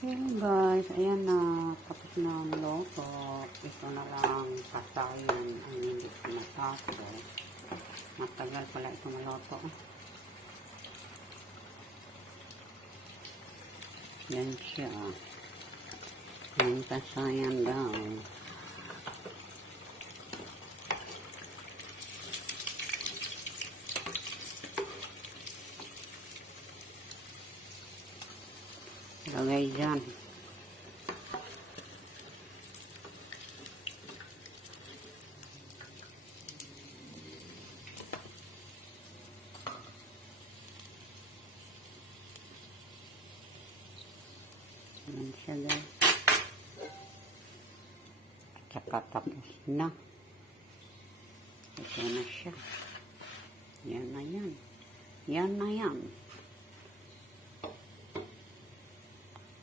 Hello guys, ayan na, tapos na ang loto. Ito na lang kasayan ang hindi ko natapos. Matagal pala ito maloto. Yan siya. Yan kasayan daw. Lagay dyan. Yan siya guys. Tsaka tapos na. Ito na siya. Yan na yan. Yan na yan.